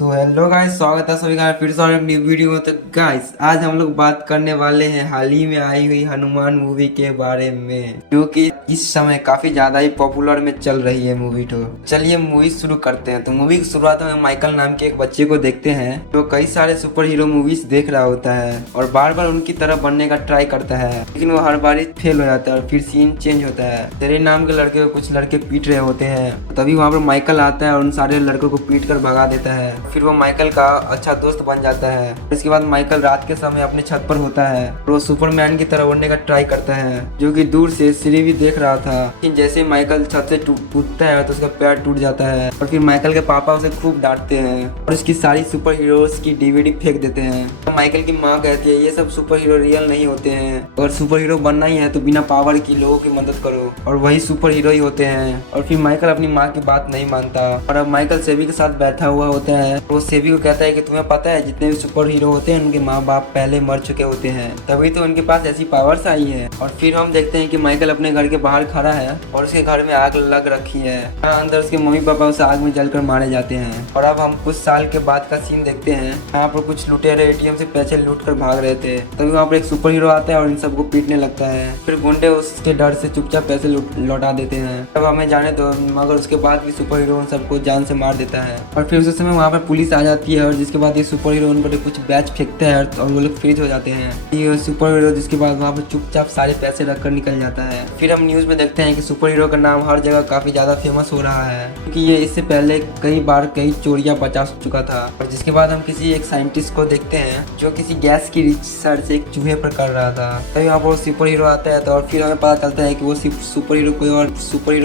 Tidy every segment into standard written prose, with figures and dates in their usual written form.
So hello guys, स्वागत है सभी का फिर से और एक न्यू वीडियो में। तो गाइस आज हम लोग बात करने वाले हैं हाल ही में आई हुई हनुमान मूवी के बारे में, जो कि इस समय काफी ज्यादा ही पॉपुलर में चल रही है मूवी। तो चलिए मूवी शुरू करते हैं। तो मूवी की शुरुआत में माइकल नाम के एक बच्चे को देखते हैं जो कई सारे सुपर हीरो मूवीज देख रहा होता है और बार बार उनकी तरह बनने का ट्राई करता है, लेकिन वो हर बार ही फेल हो जाता है और फिर सीन चेंज होता है। तेरे नाम के लड़के को कुछ लड़के पीट रहे होते हैं, तभी वहाँ पर माइकल आता है और उन सारे लड़कों को पीट कर भगा देता है। फिर वो माइकल का अच्छा दोस्त बन जाता है। इसके बाद माइकल रात के समय अपने छत पर होता है और वो सुपरमैन की तरह उड़ने का ट्राई करता है, जो कि दूर से सीढ़ी भी देख रहा था। लेकिन जैसे माइकल छत से कूदता है तो उसका पैर टूट जाता है और फिर माइकल के पापा उसे खूब डांटते हैं और उसकी सारी सुपर हीरोज की डीवीडी फेंक देते हैं। तो माइकल की माँ कहती है ये सब सुपर हीरो रियल नहीं होते हैं, अगर सुपर हीरो बनना ही है तो बिना पावर की लोगों की मदद करो और वही सुपर हीरो ही होते हैं। और फिर माइकल अपनी माँ की बात नहीं मानता और अब माइकल सेबी के साथ बैठा हुआ होता है। वो सेबी को कहता है कि तुम्हें पता है जितने भी सुपर हीरो होते हैं उनके माँ बाप पहले मर चुके होते हैं, तभी तो उनके पास ऐसी पावर्स आई है। और फिर हम देखते हैं कि माइकल अपने घर के बाहर खड़ा है और उसके घर में आग लग रखी है। अंदर उसके मम्मी पापा उस आग में जलकर मारे जाते हैं। और अब हम कुछ साल के बाद का सीन देखते हैं। यहाँ पर कुछ लुटेरे एटीएम से पैसे लूट कर भाग रहे थे, तभी वहाँ पर एक सुपर हीरो आता है और इन सबको पीटने लगता है। फिर गुंडे उसके डर से चुपचाप पैसे लौटा देते हैं। तब हमें जाने दो, मगर उसके बाद भी सुपर हीरो उन सबको जान से मार देता है। और फिर उस समय वहाँ पर पुलिस आ जाती है और जिसके बाद ये सुपर हीरो उन पर कुछ बैच फेंकता है और वो लोग फ्रीज हो जाते हैं। ये सुपर हीरो जिसके बाद वहाँ पर चुपचाप सारे पैसे रखकर निकल जाता है। फिर हम न्यूज में देखते हैं कि सुपर हीरो का नाम हर जगह काफी ज्यादा फेमस हो रहा है, क्योंकि ये इससे पहले कई बार कई चोरियां बचा चुका था। और जिसके बाद हम किसी एक साइंटिस्ट को देखते हैं जो किसी गैस की रिसर्च एक चूहे पर कर रहा था। तभी वहाँ पर सुपर हीरो आता है तो और फिर हमें पता चलता है कि वो सुपर हीरो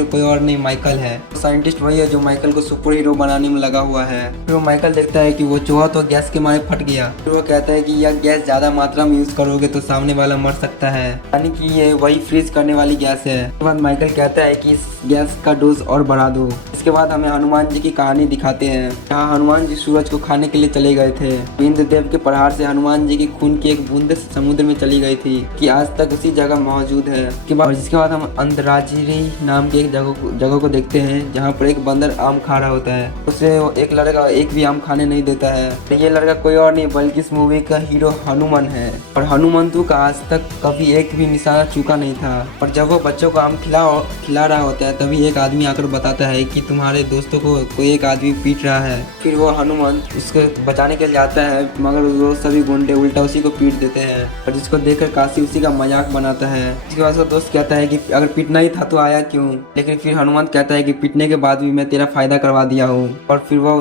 कोई और नहीं माइकल है। साइंटिस्ट वही है जो माइकल को सुपर हीरो बनाने में लगा हुआ है। फिर वो माइकल देखता है कि वो चूहा तो गैस के मारे फट गया। फिर वो कहता है कि यह गैस ज्यादा मात्रा में यूज करोगे तो सामने वाला मर सकता है, यानी कि ये वही फ्रीज करने वाली गैस है। उसके बाद माइकल कहता है कि इस गैस का डोज और बढ़ा दो। इसके बाद हमें हनुमान जी की कहानी दिखाते हैं, जहाँ हनुमान जी सूरज को खाने के लिए चले गए थे। इंद्रदेव के प्रहार से हनुमान जी की खून की एक बूंद समुद्र में चली गई थी, कि आज तक उसी जगह मौजूद है। जिसके बाद हम अंधराजिरी नाम की एक जगह को देखते हैं, जहाँ पर एक बंदर आम खा रहा होता है। उसे एक लड़का एक भी आम खाने नहीं देता है। ये लड़का कोई और नहीं बल्कि इस मूवी का हीरो हनुमान है। और हनुमंतु का आज तक कभी एक भी निशाना चूका नहीं था। और जब वो बच्चों को आम खिला रहा होता है, तभी एक आदमी आकर बताता है कि तुम्हारे दोस्तों को कोई एक आदमी पीट रहा है। फिर वो हनुमान उसको बचाने के लिए आता है, मगर वो सभी गुंडे उल्टा उसी को पीट देते हैं। और जिसको देखकर काशी उसी का मजाक बनाता है। इसके बाद उसका दोस्त कहता है कि अगर पीटना ही था तो आया क्यों। लेकिन फिर हनुमान कहता है कि पीटने के बाद भी मैं तेरा फायदा करवा दिया हूँ। और फिर वो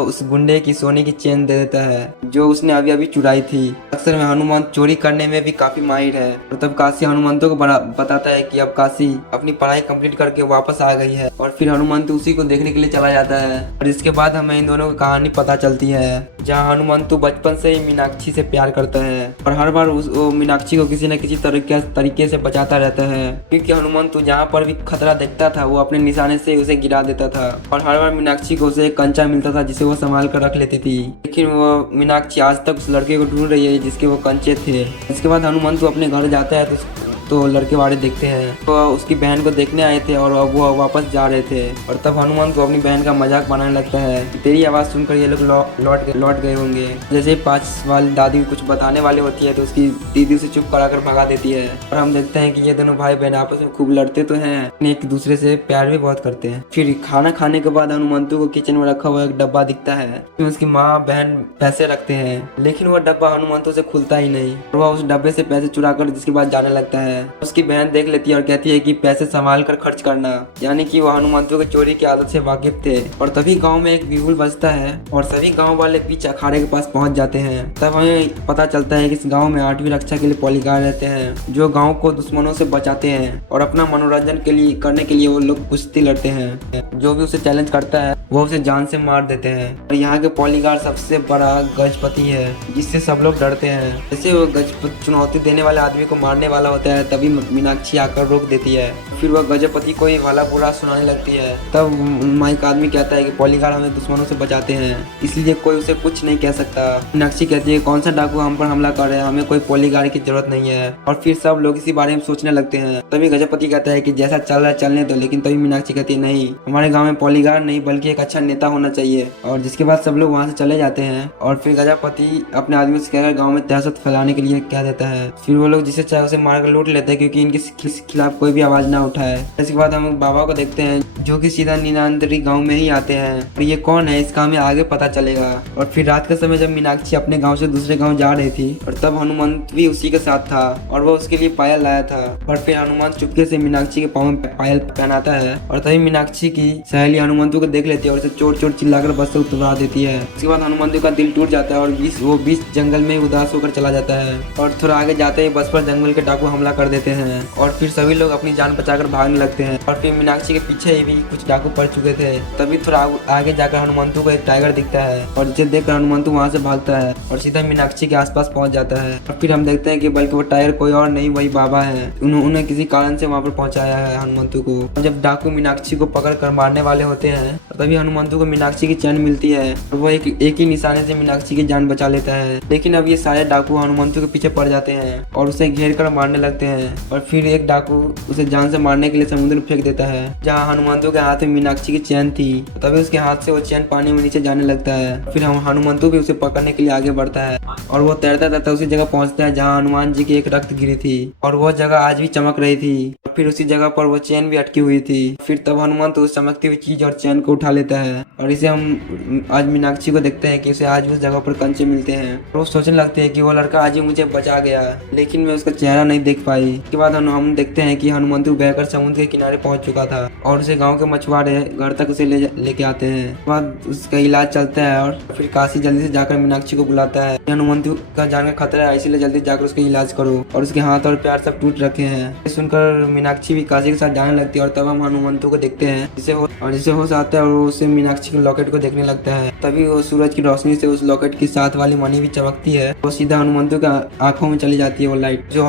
उस गुंडे की सोने की चेन दे देता है जो उसने अभी अभी चुराई थी। अक्सर में हनुमान चोरी करने में भी काफी माहिर है। और तब काशी हनुमंतु को बताता है कि अब काशी अपनी पढ़ाई कंप्लीट करके वापस आ गई है। और फिर हनुमंतु उसी को देखने के लिए चला जाता है। और इसके बाद हमें इन दोनों की कहानी पता चलती है, जहाँ हनुमंतु बचपन से ही मीनाक्षी से प्यार करता है और हर बार वो मीनाक्षी को किसी न किसी तरीके से बचाता रहता है, क्योंकि हनुमंतु जहाँ पर भी खतरा देखता था वो अपने निशाने से उसे गिरा देता था। और हर बार मीनाक्षी को उसे एक कंचा मिलता था जिसे वो संभाल कर रख लेती थी। लेकिन वो मीनाक्षी आज तक उस लड़के को ढूंढ रही है जिसके वो कंचे थे। इसके बाद हनुमंतु अपने घर जाता है तो लड़के वाले देखते हैं तो उसकी बहन को देखने आए थे और अब वो वापस जा रहे थे। और तब हनुमंतु अपनी बहन का मजाक बनाने लगता है कि तेरी आवाज़ सुनकर ये लोग लौट गए होंगे। जैसे 5 वाली दादी कुछ बताने वाले होती है तो उसकी दीदी उसे चुप कराकर भगा देती है। और हम देखते हैं कि ये दोनों भाई बहन आपस में खूब लड़ते तो हैं, एक दूसरे से प्यार भी बहुत करते हैं। फिर खाना खाने के बाद हनुमंतु को किचन में रखा हुआ एक डब्बा दिखता है, उसकी माँ बहन पैसे रखते हैं, लेकिन वह डब्बा हनुमंतु से खुलता ही नहीं। और वह उस डब्बे से पैसे चुरा कर जिसके बाद जाने लगता है। उसकी बहन देख लेती है और कहती है कि पैसे संभाल कर खर्च करना, यानी कि वो हनुमंतु के चोरी की आदत से वाकिफ थे। और तभी गांव में एक बिगुल बजता है और सभी गांव वाले बीच अखाड़े के पास पहुंच जाते हैं। तब हमें पता चलता है कि इस गांव में 8वीं रक्षा के लिए पॉलीगार्ड रहते हैं, जो गांव को दुश्मनों से बचाते हैं। और अपना मनोरंजन करने के लिए वो लोग कुश्ती लड़ते हैं। जो भी उसे चैलेंज करता है वो उसे जान से मार देते हैं। और यहाँ के पॉलीगार्ड सबसे बड़ा गजपति है, जिससे सब लोग डरते हैं। जैसे वो गजपति चुनौती देने वाले आदमी को मारने वाला होता है, तभी मीनाक्षी आकर रोक देती है। फिर वह गजपति को ही भला बुरा सुनाने लगती है। तब माइक आदमी कहता है कि पॉलीगार्ड हमें दुश्मनों से बचाते हैं, इसलिए कोई उसे कुछ नहीं कह सकता। मीनाक्षी कहती है कौन सा डाकू हम पर हमला कर रहे हैं, हमें कोई पॉलीगार्ड की जरूरत नहीं है। और फिर सब लोग इसी बारे में सोचने लगते हैं। तभी गजपति कहता है कि जैसा चल रहा है चलने दो, लेकिन तभी मीनाक्षी कहती है नहीं, हमारे हमारे गांव में पॉलीगार नहीं बल्कि एक अच्छा नेता होना चाहिए। और जिसके बाद सब लोग वहां से चले जाते हैं और फिर गजापति अपने आदमी से कहकर गांव में दहशत फैलाने के लिए कह देता है। फिर वो लोग जिसे चाहे उसे मारकर लूट लेते हैं क्योंकि इनके खिलाफ कोई भी आवाज ना उठाए। इसके बाद हम बाबा को देखते हैं जो कि सीधा नीलांतरी गांव में ही आते हैं और ये कौन है इसका हमें आगे पता चलेगा। और फिर रात के समय जब मीनाक्षी अपने गांव से दूसरे गांव जा रही थी और तब हनुमंत भी उसी के साथ था और वो उसके लिए पायल लाया था। और फिर हनुमंत चुपके से मीनाक्षी के पाँव में पायल पहनाता है और तभी मीनाक्षी की सहेली हनुमंतु को देख लेती है और उसे चोट चोट चिल्लाकर बस से उतरा देती है। उसके बाद हनुमंतु का दिल टूट जाता है और वो बीच जंगल में उदास होकर चला जाता है। और थोड़ा आगे जाते ही बस पर जंगल के डाकू हमला कर देते हैं और फिर सभी लोग अपनी जान बचाकर भागने लगते हैं। और फिर मीनाक्षी के पीछे भी कुछ डाकू पड़ चुके थे। तभी थोड़ा आगे जाकर हनुमंतु को एक टाइगर दिखता है और जिसे देखकर हनुमंतु वहां से भागता है और सीधा मीनाक्षी के आसपास पहुंच जाता है। और फिर हम देखते हैं कि बल्कि वो टाइगर कोई और नहीं वही बाबा है। उन्होंने किसी कारण से वहां पर पहुंचाया है हनुमंतु को। और जब डाकू मीनाक्षी को पकड़ कर मारने वाले होते हैं तभी हनुमंतु को मीनाक्षी की चैन मिलती है और वो एक ही निशाने से मीनाक्षी की जान बचा लेता है। लेकिन अब ये सारे डाकू हनुमंतु के पीछे पड़ जाते हैं और उसे घेर कर मारने लगते हैं। और फिर एक डाकू उसे जान से मारने के लिए समुद्र में फेंक देता है जहाँ हनुमंतु के हाथ में मीनाक्षी की चैन थी। तभी उसके हाथ से वो चैन पानी में नीचे जाने लगता है। फिर हनुमंतु भी उसे पकड़ने के लिए आगे बढ़ता है और वो तैरता तैरता उसी जगह पहुंचता है जहाँ हनुमान जी की एक रक्त गिरी थी और वो जगह आज भी चमक रही थी। फिर उसी जगह पर वो चैन भी अटकी हुई थी। फिर तब हनुमंत उस चमकती हुई चीज और चैन को उठा लेता है और इसे हम आज मीनाक्षी को देखते हैं कि उसे आज भी उस जगह पर कंचे मिलते हैं। वो सोचने लगते हैं कि वो लड़का आज ही मुझे बचा गया लेकिन मैं उसका चेहरा नहीं देख पाई। इसके बाद हम देखते हैं कि हनुमंतु बहकर समुद्र के किनारे पहुंच चुका था और उसे गाँव के मछुआरे घर तक उसे लेके आते हैं। उसके बाद उसका इलाज चलता है और फिर काशी जल्दी से जाकर मीनाक्षी को बुलाता है। हनुमंतु का जान का खतरा है इसलिए जल्दी जाकर उसका इलाज करो और उसके हाथ और पैर सब टूट रखे हैं। सुनकर मीनाक्षी भी काशी के साथ जाने लगती है और तब हम हनुमंतु को देखते हैं जिसे होश आता है और वो उसे मीनाक्षी के लॉकेट को देखने लगता है। तभी वो सूरज की रोशनी से उस लॉकेट की साथ वाली मणि भी चमकती है। वो सीधा हनुमंतु के आंखों में चली जाती है वो लाइट जो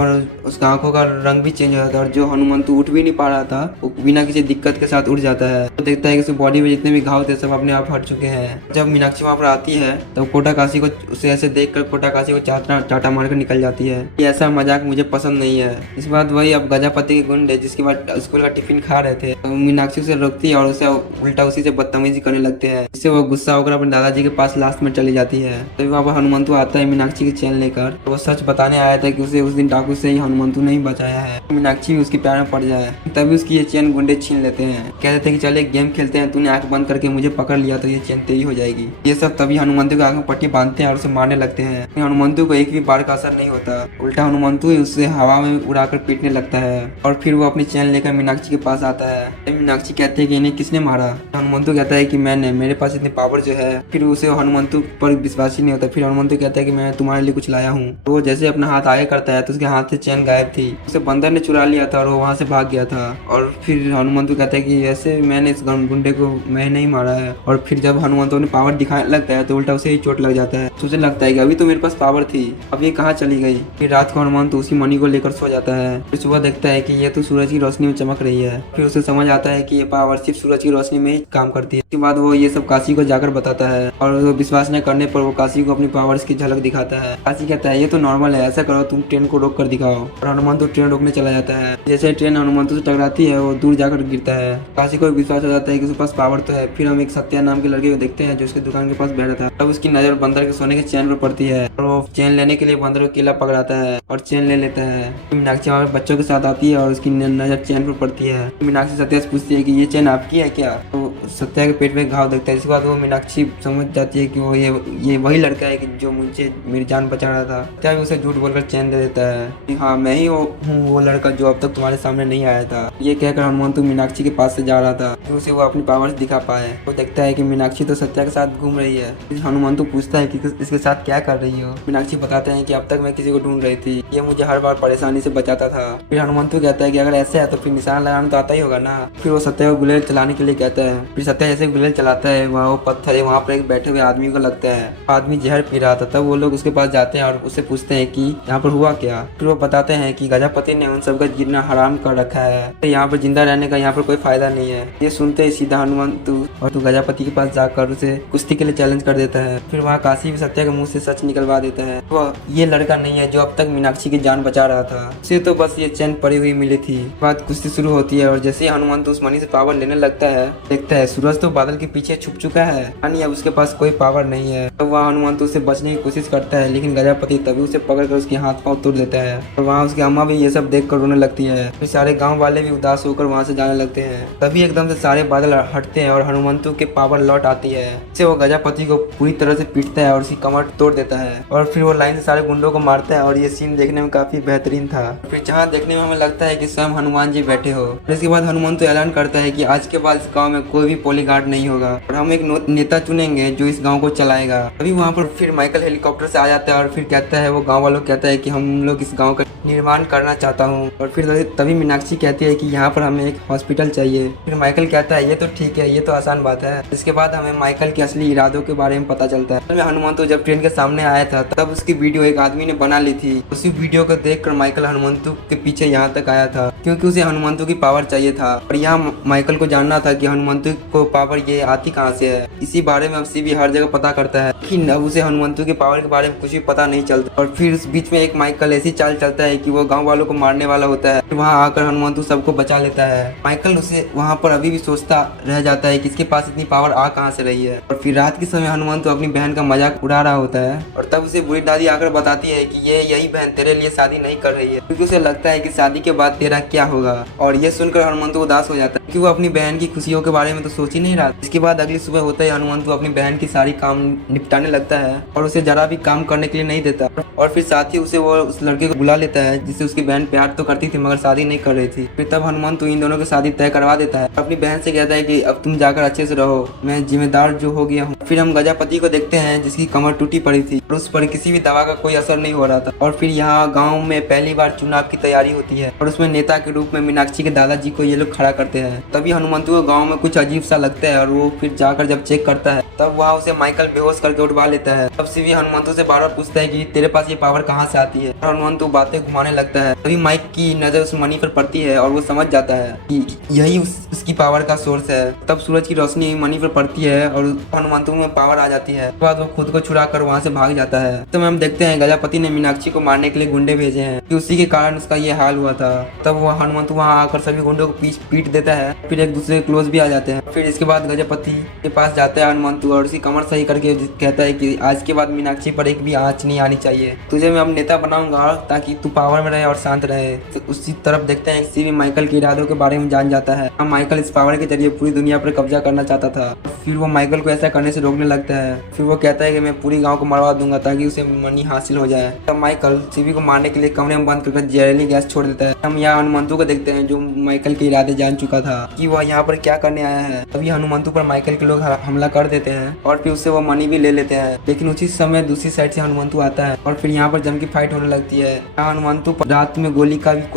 उसका आंखों का रंग भी चेंज हो जाता है और जो हनुमंतु उठ भी नहीं पा रहा था वो बिना किसी दिक्कत के साथ उठ जाता है। तो देखता है कि उसकी बॉडी में जितने भी घाव थे सब अपने आप हट चुके हैं। जब मीनाक्षी वहाँ पर आती है तो कोटा काशी को उसे ऐसे देख कर कोटा काशी को चाटा मारकर निकल जाती है। ये ऐसा मजाक मुझे पसंद नहीं है। इस बाद वही अब गजापति के गुंडे जिसके बाद स्कूल का टिफिन खा रहे थे तो मीनाक्षी से रोकती है और उसे उल्टा उसी से बदतमीजी करने लगते हैं जिससे वो गुस्सा होकर अपने दादाजी के पास लास्ट में चली जाती है। तभी वहाँ पर हनुमंतु आता है मीनाक्षी की चैन लेकर। वो सच बताने आया था कि उसे उस दिन डाकू से ही हनुमंतु नहीं बचाया है। मीनाक्षी भी उसके प्यार में पड़ जाए तभी उसकी ये चैन गुंडे छीन लेते हैं। कह देते हैं कि चल एक गेम खेलते हैं, तूने आंख बंद करके मुझे पकड़ लिया तो ये चैन तेरी हो जाएगी। ये सब तभी हनुमंतु की आंख में पट्टी बांधते हैं और उसे मारने लगते हैं। हनुमंतु को एक भी बार का असर नहीं होता, उल्टा हनुमंतु ही उससे हवा में उड़ाकर पीटने लगता है। और फिर वो अपनी चैन लेकर मीनाक्षी के पास आता है। मीनाक्षी कहती है कि इन्हें किसने मारा। हनुमंतु कहता है कि मैंने, मेरे पास इतनी पावर जो है। फिर उसे हनुमंतु पर विश्वास ही नहीं होता। फिर हनुमंतु कहता है कि मैं तुम्हारे लिए कुछ लाया हूँ। वो जैसे अपना हाथ आगे करता है तो उसके हाथ से चैन गायब थी। उसे बंदर ने चुरा लिया था और वो वहाँ से भाग गया था। और फिर हनुमंतु कहता है कि वैसे मैंने इस गुंडे को मैं नहीं मारा है। और फिर जब हनुमंतु ने पावर दिखाने लगता है तो उल्टा उसे ही चोट लग जाता है। सोचने लगता है कि अभी तो मेरे पास पावर थी, अब ये कहाँ चली गई। फिर रात को हनुमंतु उसी मणि को लेकर सो जाता है। फिर सुबह देखता है कि ये तो सूरज की रोशनी में चमक रही है। फिर उसे समझ आता है कि ये पावर सिर्फ सूरज की रोशनी में ही काम करती है। उसके बाद वो ये सब काशी को जाकर बताता है और विश्वास न करने पर वो काशी को अपनी पावर्स की झलक दिखाता है। काशी कहता है ये तो नॉर्मल है, ऐसा करो तुम ट्रेन को रोक कर दिखाओ। और हनुमंतु ट्रेन रोकने चला जाता है। जैसे ट्रेन हनुमंतु से टकराती है वो दूर जाकर गिरता है। काशी को विश्वास हो जाता है कि उसके पास पावर तो है। फिर हम एक सत्या नाम के लड़के को देखते हैं जो उसकी दुकान के पास बैठा था। तब उसकी नजर बंदर के सोने के चैन पर पड़ती है और वो चैन लेने के लिए बंदर को केला पकड़ाता है और चैन ले लेता है। मीनाक्षी वहाँ बच्चों के साथ आती है और उसकी नजर चैन पर पड़ती है। मीनाक्षी सत्या से पूछती है कि ये चैन आपकी है क्या। तो सत्या के पेट में घाव देखता है। इसके बाद वो मीनाक्षी समझ जाती है कि वो ये वही लड़का है कि जो मुझे मेरी जान बचा रहा था। सत्या भी उसे झूठ बोलकर चैन दे देता है कि हाँ मैं ही हूँ वो लड़का जो अब तक तुम्हारे सामने नहीं आया था। ये कहकर हनुमंतु मीनाक्षी के पास से जा रहा था कि उसे वो अपनी पावर्स दिखा पाए। वो देखता है कि मीनाक्षी तो सत्या के साथ घूम रही है। हनुमंतु पूछता है कि इसके साथ क्या कर रही हो। मीनाक्षी बताते हैं कि अब तक मैं किसी को ढूंढ रही थी, ये मुझे हर बार परेशानी से बचाता था। फिर हनुमंतु कहता है कि अगर ऐसे है तो फिर निशान लगाना तो आता ही होगा ना। फिर वो सत्या को गुलेल चलाने के लिए कहता है। फिर सत्या जैसे गुलेल चलाता है वहाँ वो पत्थर है, वहाँ पर एक बैठे हुए आदमी को लगता है आदमी जहर पी रहा था। तब वो लोग उसके पास जाते हैं और उससे पूछते हैं कि यहाँ पर हुआ क्या। फिर वो बताते हैं कि गजापति ने उन सबका गिरना हराम कर रखा है, तो यहाँ पर जिंदा रहने का यहाँ पर कोई फायदा नहीं है। ये सुनते ही सीधा हनुमंतु और तू गजापति के पास जाकर उसे कुश्ती के लिए चैलेंज कर देता है। फिर वहाँ काशी भी सत्या के मुंह से सच निकलवा देता है। वो ये लड़का नहीं है जो अब तक मीनाक्षी की जान बचा रहा था, उसे तो बस ये चैन पड़ी हुई मिली थी। बात कुश्ती शुरू होती है और जैसे ही हनुमंतु उस मणि से पावर लेने लगता है, देखता है सूरज तो बादल के पीछे छुप चुका है, यानी अब उसके पास कोई पावर नहीं है। तो वह हनुमंतु उससे बचने की कोशिश करता है, लेकिन गजापति तभी उसे पकड़कर उसके हाथ पांव तोड़ देता है। और वहाँ उसकी अम्मा भी ये सब देख कर रोने लगती है। फिर सारे गाँव वाले भी उदास होकर वहाँ से जाने लगते हैं। तभी एकदम से सारे बादल हटते हैं और हनुमंतु के पावर लौट आती है। इससे वो गजापति को पूरी तरह से पीटता है और उसकी कमर तोड़ देता है और फिर वो लाइन से सारे गुंडों को मारता है। और ये सीन देखने में काफी बेहतरीन था। फिर जहाँ देखने में हमें लगता है कि स्वयं हनुमान जी बैठे हो। इसके बाद हनुमंतु ऐलान करता है कि आज के बाद इस गाँव में कोई भी पोलीगार्ड नहीं होगा और हम एक नेता चुनेंगे जो इस गाँव को चलाएगा। अभी वहाँ पर फिर माइकल हेलीकॉप्टर से आ जाता है और फिर कहता है, वो गाँव वालों को कहता है कि हम लोग इस गाँव का निर्माण करना चाहता हूँ। और फिर तभी मीनाक्षी कहती है कि यहाँ पर हमें एक हॉस्पिटल चाहिए। फिर माइकल कहता है ये तो ठीक है, ये तो आसान बात है। इसके बाद हमें माइकल के असली इरादों के बारे में पता चलता है। हनुमंतु जब ट्रेन के सामने आया था तब उसकी वीडियो एक आदमी ने बना ली थी। उसी वीडियो को देखकर माइकल हनुमंतु के पीछे यहाँ तक आया था क्योंकि उसे हनुमंतु की पावर चाहिए था। और यहाँ माइकल को जानना था कि हनुमंतु को पावर ये आती कहाँ से है। इसी बारे में अब सीबी हर जगह पता करता है, लेकिन अब उसे हनुमंतु के पावर के बारे में कुछ भी पता नहीं चलता। और फिर उस बीच में एक माइकल ऐसी चाल चलता है कि वो गाँव वालों को मारने वाला होता है। वहाँ आकर हनुमंतु सबको बचा लेता है। माइकल उसे वहाँ पर अभी भी सोचता रह जाता है कि इसके पास इतनी पावर आ कहाँ से रही है। और फिर रात के समय हनुमंतु अपनी बहन का मजाक उड़ा रहा होता है और तब उसे बुरी दादी आकर बताती है कि ये यही बहन तेरे लिए शादी नहीं कर रही है, क्योंकि उसे लगता है कि शादी के बाद तेरा क्या होगा। और ये सुनकर हनुमंतु उदास हो जाता है कि वो अपनी बहन की खुशियों के बारे में तो सोच ही नहीं रहा। इसके बाद अगली सुबह होता है हनुमंतु अपनी बहन की सारी काम निपटाने लगता है और उसे जरा भी काम करने के लिए नहीं देता। और फिर साथ ही उसे वो उस लड़के को बुला लेता है जिससे उसकी बहन प्यार तो करती थी मगर शादी नहीं कर रही थी। फिर तब हनुमंतु इन दोनों की शादी तय करवा देता है। अपनी बहन से कहता है कि अब तुम जाकर अच्छे से रहो, मैं जिम्मेदार जो हो गया हूँ। फिर हम गजापति को देखते हैं जिसकी कमर टूटी पड़ी थी और उस पर किसी भी दवा का कोई असर नहीं हो रहा था। और फिर यहाँ गांव में पहली बार चुनाव की तैयारी होती है और उसमें नेता के रूप में मीनाक्षी के दादाजी को ये लोग खड़ा करते हैं। तभी हनुमंतु को गांव में कुछ अजीब सा लगता है और वो फिर जाकर जब चेक करता है तब वहाँ उसे माइकल बेहोश करके उठवा लेता है। तब सीवी हनुमंतु से बार बार पूछता है कि तेरे पास ये पावर कहाँ से आती है। और हनुमंतु बातें घुमाने लगता है। तभी माइक की नजर उस मणि पर पड़ती है और वो समझ जाता है कि यही उसकी पावर का सोर्स है। तब सूरज की रोशनी मणि पर पड़ती है और हनुमंतु में पावर आ जाती है। उसके बाद वो खुद को छुड़ा कर वहाँ से भाग जाता है। तो हम देखते हैं गजापति ने मीनाक्षी को मारने के लिए गुंडे भेजे हैं कि उसी के कारण उसका ये हाल हुआ था। तब वो हनुमंतु वहाँ आकर सभी गुंडों को पीट देता है। फिर एक दूसरे के क्लोज भी आ जाते हैं। फिर इसके बाद गजापति के पास जाता है हनुमंतु और उसकी कमर सही करके कहता है कि आज के बाद मीनाक्षी पर एक भी आंच नहीं आनी चाहिए, तुझे मैं अब नेता बनाऊंगा ताकि तू पावर में रहे और शांत रहे। तो उसी तरफ देखते हैं सीवी माइकल के इरादों के बारे में जान जाता है। माइकल इस पावर के जरिए पूरी दुनिया पर कब्जा करना चाहता था। फिर वो माइकल को ऐसा करने से रोकने लगता है। फिर वो कहता है कि मैं पूरी गांव को मरवा दूंगा ताकि उसे मनी हासिल हो जाए। तब माइकल सीवी को मारने के लिए कमरे में बंद करके जहरीली गैस छोड़ देता है। हम यहाँ हनुमंतु को देखते हैं जो माइकल के इरादे जान चुका था कि वह यहाँ पर क्या करने आया है। तभी हनुमंतु पर माइकल के लोग हमला कर देते हैं और फिर उससे वो मनी भी ले लेते हैं। लेकिन उसी समय दूसरी साइड से हनुमंतु आता है और फिर यहाँ पर जम की फाइट होने लगती है। हनुमंतु पर रात में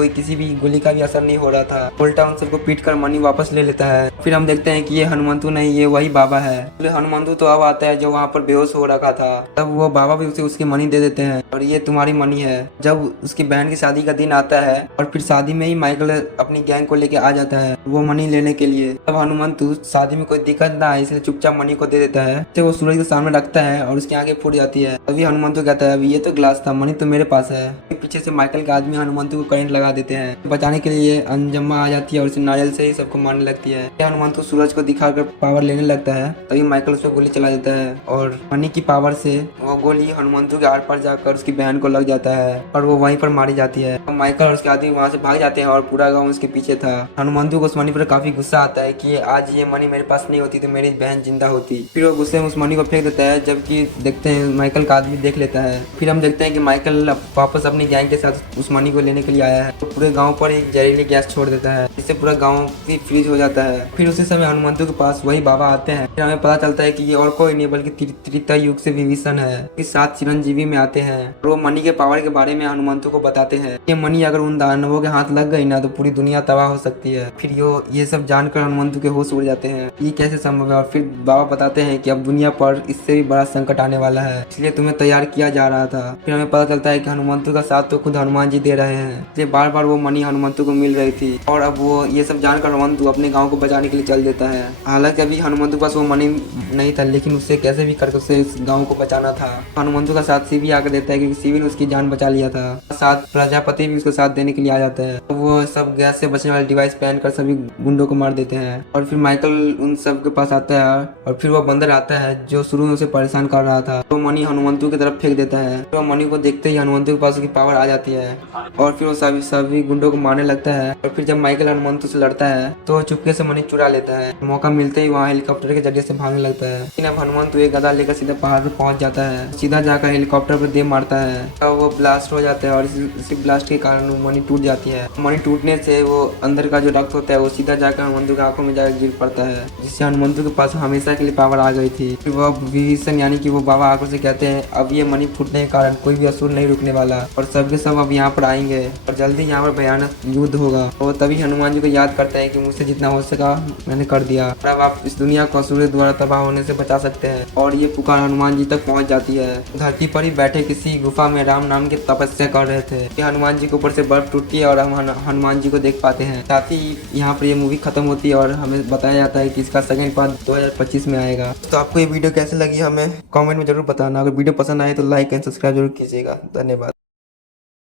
किसी भी गोली का भी असर नहीं हो रहा था। उल्टा उन सबको पीट कर मनी वापस ले लेता है। फिर हम देखते हैं कि ये हनुमंतु नहीं, ये वही बाबा है। हनुमंतु तो अब आता है जो वहाँ पर बेहोश हो रखा था। तब वो बाबा भी उसे उसकी मनी दे देते हैं और ये तुम्हारी मनी है। जब उसकी बहन की शादी का दिन आता है और फिर शादी में ही माइकल अपनी गैंग को लेके आ जाता है वो मनी लेने के लिए। तब हनुमंतु शादी में कोई दिक्कत ना आए इसलिए चुपचाप मनी को दे देता है। तो वो सूरज के सामने रखता है और उसकी आंखें फूट जाती है। तभी हनुमंतु कहता है अभी ये तो ग्लास था, मनी तो मेरे पास है। पीछे से माइकल के आदमी हनुमंतु को करंट लगा देते हैं। बचाने के लिए अंजम्मा आ जाती है और उसे नारियल से ही सबको मारने लगती है। हनुमंतु सूरज को दिखाकर पावर लेने लगता है। तभी माइकल उस पर गोली चला देता है और मनी की पावर से वो गोली हनुमंतु के आर पार जाकर उसकी बहन को लग जाता है और वो वहीं पर मारी जाती है। तो माइकल और उसके आदमी वहाँ से भाग जाते हैं और पूरा गाँव उसके पीछे था। हनुमंतु को उस मनी पर काफी गुस्सा आता है कि आज ये मनी मेरे पास नहीं होती तो मेरी बहन जिंदा होती। फिर वो गुस्से में उस मनी को फेंक देता है, जबकि देखते हैं माइकल का आदमी देख लेता है। फिर हम देखते हैं कि माइकल वापस अपनी गैंग के साथ उस मनी को लेने के लिए आया है। तो पूरे गांव पर एक जहरीली गैस छोड़ देता है जिससे पूरा गांव भी फ्रीज हो जाता है। फिर उसी समय हनुमंतु के पास वही बाबा आते हैं। फिर हमें पता चलता है कि ये और कोई नहीं बल्कि त्रेता युग से विभीषण है। इस साथ चिरंजीवी में आते हैं और वो मनी के पावर के बारे में हनुमंतु को बताते हैं। ये मनी अगर उन दानवों के हाथ लग गई ना तो पूरी दुनिया तबाह हो सकती है। फिर ये सब जानकर हनुमंतु के होश उड़ जाते हैं, ये कैसे संभव है। और फिर बाबा बताते हैं कि अब दुनिया पर इससे भी बड़ा संकट आने वाला है, इसलिए तुम्हें तैयार किया जा रहा था। फिर हमें पता चलता है कि हनुमंतु का साथ तो खुद हनुमान जी दे रहे हैं, इसलिए बार बार वो मनी हनुमंतु को मिल रही थी। और अब वो ये सब जानकर हनुमंतु अपने गाँव को बचाने के लिए चल देता है। हालांकि अभी हनुमंतु के पास वो मनी नहीं था, लेकिन उससे कैसे भी करके उसे इस गाँव को बचाना था। हनुमंतु का साथ शिव आकर देता है, क्योंकि शिव ने उसकी जान बचा लिया था। साथ प्रजापति भी उसको साथ देने के लिए आ जाता है। वो सब गैस से बचने वाले डिवाइस पहनकर सभी गुंडों को मार देते हैं। और फिर माइकल उन सब के पास आता है और फिर वो बंदर आता है जो शुरू में उसे परेशान कर रहा था। तो मनी हनुमंतु की तरफ फेंक देता है। तो मनी को देखते ही हनुमंतु के पास उसकी पावर आ जाती है और फिर वो सभी गुंडों को मारने लगता है। और फिर जब माइकल हनुमंतु से लड़ता है तो चुपके से मनी चुरा लेता है। मौका मिलते ही वहाँ हेलीकॉप्टर के जरिए से भागने लगता है। लेकिन अब हनुमंतु एक गदा लेकर सीधा पहाड़ पर पहुंच जाता है। सीधा जाकर हेलीकॉप्टर पर दे मारता है और वो ब्लास्ट हो जाता है और इसी ब्लास्ट के कारण मनी टूट जाती है। मनी टूटने से वो अंदर का जो रक्त होता है वो सीधा जाकर हनुमंतु की आंखों में जाकर गिर पड़ता है, जिससे हनुमंतु के पास हमेशा के लिए पावर आ गई थी। फिर वह विभीषण यानी कि वो बाबा आकर से कहते हैं अब ये मनी फूटने के कारण कोई भी असुर नहीं रुकने वाला और सबके सब अब यहाँ पर आएंगे और जल्दी यहाँ पर भयानक युद्ध होगा। और तभी हनुमान जी को याद करते हैं कि मुझसे जितना हो सका मैंने कर दिया, अब आप इस दुनिया को असुर द्वारा तबाह होने से बचा सकते हैं। और ये पुकार हनुमान जी तक पहुंच जाती है। धरती पर ही बैठे किसी गुफा में राम नाम की तपस्या कर रहे थे कि हनुमान जी के ऊपर से बर्फ टूटती है और हम हनुमान जी को देख पाते हैं। साथ ही यहाँ पर ये मूवी खत्म होती है और हमें बताया जाता है कि इसका सेकंड पार्ट 2025 में आएगा। तो आपको ये वीडियो कैसे लगी हमें कमेंट में जरूर बताना। अगर वीडियो पसंद आए तो लाइक एंड सब्सक्राइब जरूर कीजिएगा। धन्यवाद।